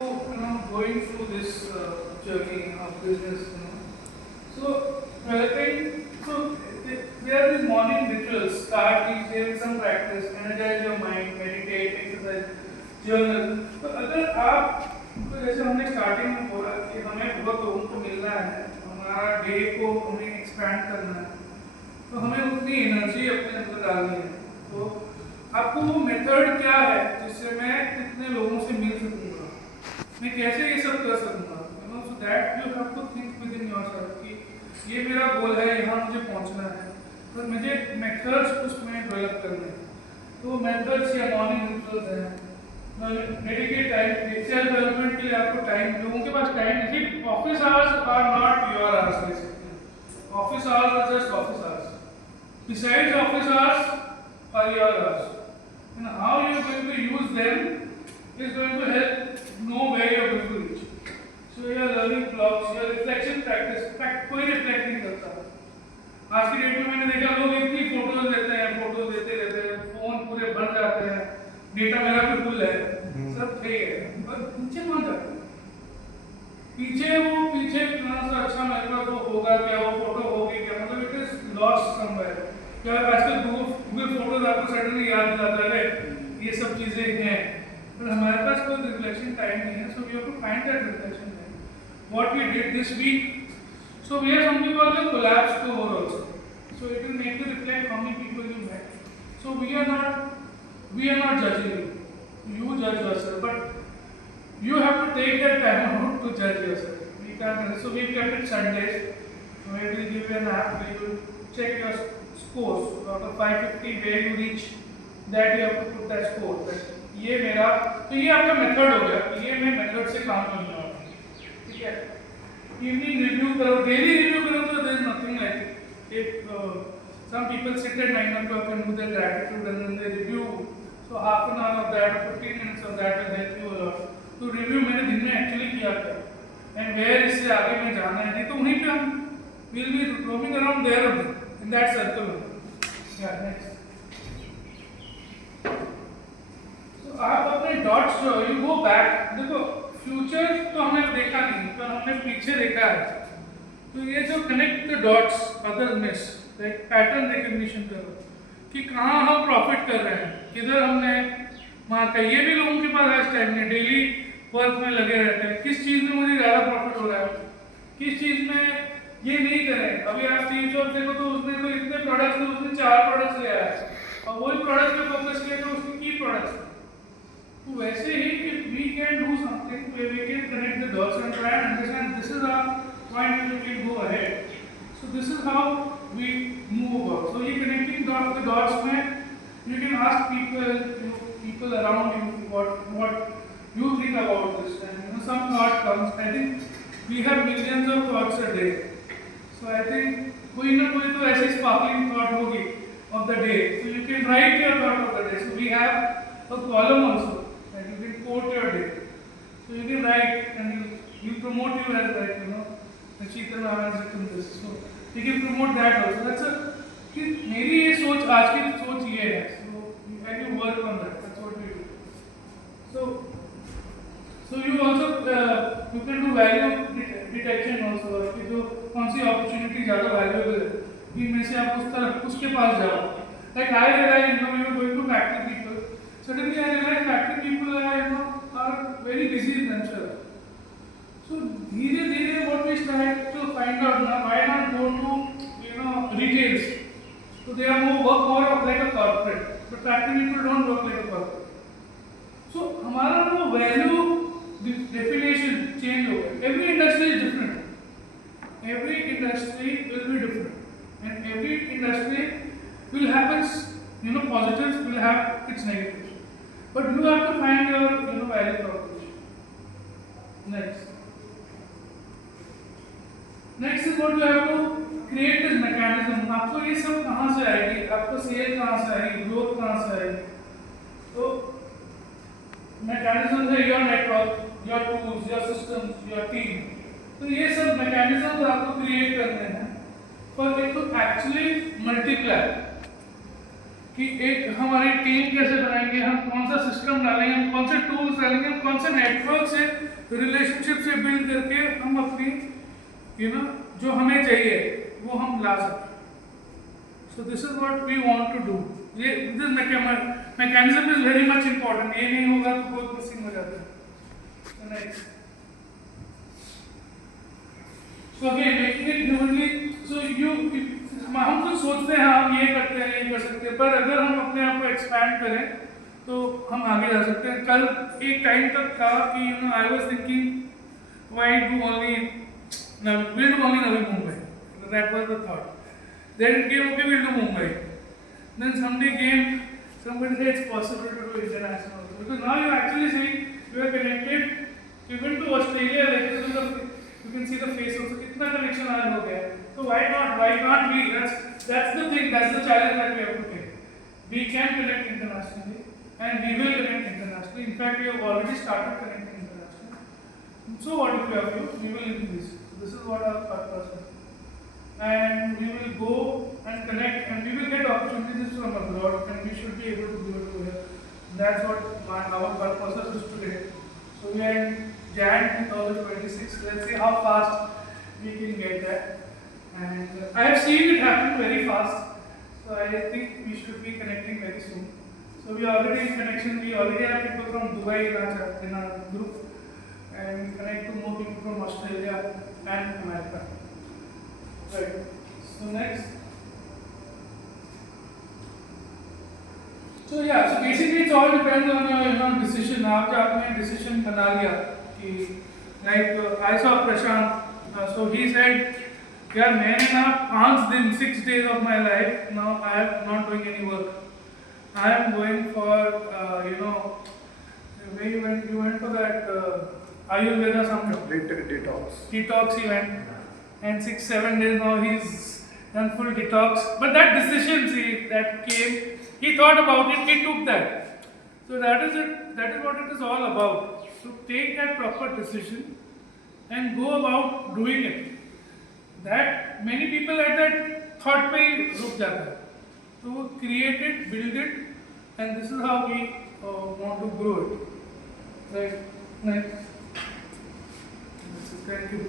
Going through this journey of business, So developing, there are these morning rituals. Start each day with some practice, energize your mind, meditate, exercise, journal. तो अगर आप तो जैसे हमने starting में बोला कि हमें बहुत लोगों को मिलना है, हमारा डे को हमें एक्सपैंड करना है, तो हमें उतनी एनर्जी अपने अंदर डालनी है. तो आपको वो मेथड क्या है जिससे मैं कितने लोगों से मिल सकूंगा, मैं कैसे ये सब कर सकूंगा, so that you have to think within yourself कि ये मेरा गोल है, यहाँ मुझे पहुँचना है, तो मुझे मेथड्स उसमें डेवलप करने हैं. तो मेथड्स या मॉर्निंग रिचुअल्स हैं, डेडिकेट टाइम, सेल्फ डेवलपमेंट के लिए आपको टाइम, लोगों के पास टाइम नहीं. Office hours are not your hours basically. Office hours are just office hours. Besides office hours are your hours. And how you are going to use them is going to help know where you are going to reach. So your learning blocks, your reflection practice. कोई reflect नहीं करता. आज की date में मैंने देखा लोग इतनी फोटोज लेते हैं, फोटोज लेते रहते हैं, फोन पूरे भर जाते हैं, डेटा मेरा भी फुल है, सब ठीक है, पर पीछे कौन जाता है? पीछे कितना सा अच्छा मेरे पास वो होगा क्या, वो फोटो होगी क्या, मतलब इट इज लॉस्ट समवेयर. क्या आजकल गूगल फोटोज आपको सडनली याद दिलाता है ये सब चीजें हैं, पर हमारे पास कोई रिफ्लेक्शन टाइम नहीं है. So we have to find that reflection time. What we did this week, so we have something called a collapse score also. So it will make you reflect how many people you met. So we are not judging you. You judge yourself, but you have to take that time out to judge yourself. We can't. So we kept it Sundays. So we will give you an app where you will check your scores. So out of 550, where you reach, that you have to put that score. That ये मेरा, तो ये आपका method हो गया. ये मैं method से काम करने वाला हूँ. ठीक है. Evening review करो, daily review करो, तो there is nothing like it. If some people sit at 9 o'clock and do their gratitude and then they review, so half an hour of that or 15 minutes of that will help you a lot. तो review मैंने दिन में actually किया था, and where इससे आगे में जाना है, नहीं तो वहीं पे हम will be roaming around there in that circle. Yeah, next. So आप अपने dots जो you go back, देखो फ्यूचर तो हमने देखा नहीं, पर हमने पीछे देखा है. तो ये जो connect the dots, other miss, like pattern recognition करो कि कहाँ हम प्रॉफिट कर रहे हैं, किधर हमने मार का. ये भी लोगों के पास आज टाइम नहीं, डेली वर्क में लगे रहते हैं. किस चीज़ में मुझे ज़्यादा प्रॉफिट हो रहा है, किस चीज़ में ये नहीं करें. अभी आप स्टीव जॉब्स देखो तो उसने तो इतने प्रोडक्ट्स थे, उसने 4 प्रोडक्ट्स ले आया और वही प्रोडक्ट पे फोकस किया तो उसकी की प्रोडक्ट्स. तो वैसे ही if we can do something where we can connect the dots and try and understand this is our point where we can go ahead. So this is how we move about. So ये connecting the dots में you can ask people around you what you think about this, and some thought comes. I think we have millions of thoughts a day. So I think कोई ना कोई तो ऐसी sparkling thought होगी of the day. So you can write your thought of the day. So we have a column also. You can quote your day. So you can write and you promote you as like Sheetal ma'am has written this. So you can promote that also. That's a कि मेरी ये सोच, आज की सोच ये है. So and you work on that. That's what we do. So you also you can do value detection also. कि जो कौन सी opportunity ज़्यादा valuable है, इनमें से आप उसके पास जाओ. Like I realize you are going to factory people. Suddenly I realize factory people are very busy in themselves. So धीरे what we try to find out now, why not go to retails. So they are work more like a corporate, but factory people don't work like a corporate. So हमारा वो value definition change हो गया. Every industry is different. Every industry will be different, and every industry will have its positives, will have its negatives. But you have to find your value proposition. Next is what you have to create this mechanism. आपको ये सब कहाँ से आएगी, आपको cell कहाँ से आएगी, ग्रोथ कहाँ से आएगी. तो mechanism है your network, your tools, your systems, your team. तो ये सब mechanisms आपको create करने हैं for it to actually multiply. कि एक हमारी टीम कैसे बनाएंगे, हम कौन सा सिस्टम डालेंगे, हम कौन से टूल्स डालेंगे, हम कौन से नेटवर्क से रिलेशनशिप से बिल्ड करके हम अपनी जो हमें चाहिए वो हम ला सकते हैं। So this is what we want to do. ये this mechanism is very much important. ये नहीं होगा तो बहुत मिसिंग हो जाता है। Next, so again making it humanly. So हम कुछ सोचते हैं हम ये करते हैं, ये कर सकते हैं, पर अगर हम अपने आप को एक्सपैंड करें तो हम आगे जा सकते हैं। कल एक टाइम तक था कि I was thinking why do only we'll do only Navi Mumbai. That was the thought. Then it came, okay, we'll do Mumbai. Then someday came, somebody said it's possible to do international also. Because now you're actually saying you are connected. You went to Australia, like you can see the face also. Kitna connection aaj ho gaya. So why not? Why can't we? That's the thing. That's the challenge that we have to take. We can connect internationally, and we will connect internationally. In fact, we have already started connecting internationally. So what if we have to? We will increase. This is what our purpose is. And we will go and connect, and we will get opportunities from abroad, and we should be able to do it over here. That's what our purpose is today. So we are in Jan 2026. Let's see how fast we can get that. And I have seen it happen very fast. So I think we should be connecting very soon. So we are already in connection. We already have people from Dubai in our group. And we connect to more people from Australia and America. Right. So next. So yeah. So basically, it all depends on your decision. After आपने decision बना लिया कि like I saw Prashant. So he said, यार मैंने ना 5 दिन 6 days of my life now I am not doing any work. I am going for where you went for that. Ayurveda something. Detox he went. And 6-7 days now he's done full detox. But that decision, see, that came, he thought about it, he took that. So that is it. That is what it is all about. So take that proper decision and go about doing it. That many people at that thought पे रुक जाते हैं. So create it, build it, and this is how we want to grow it. Right. Next. Thank you.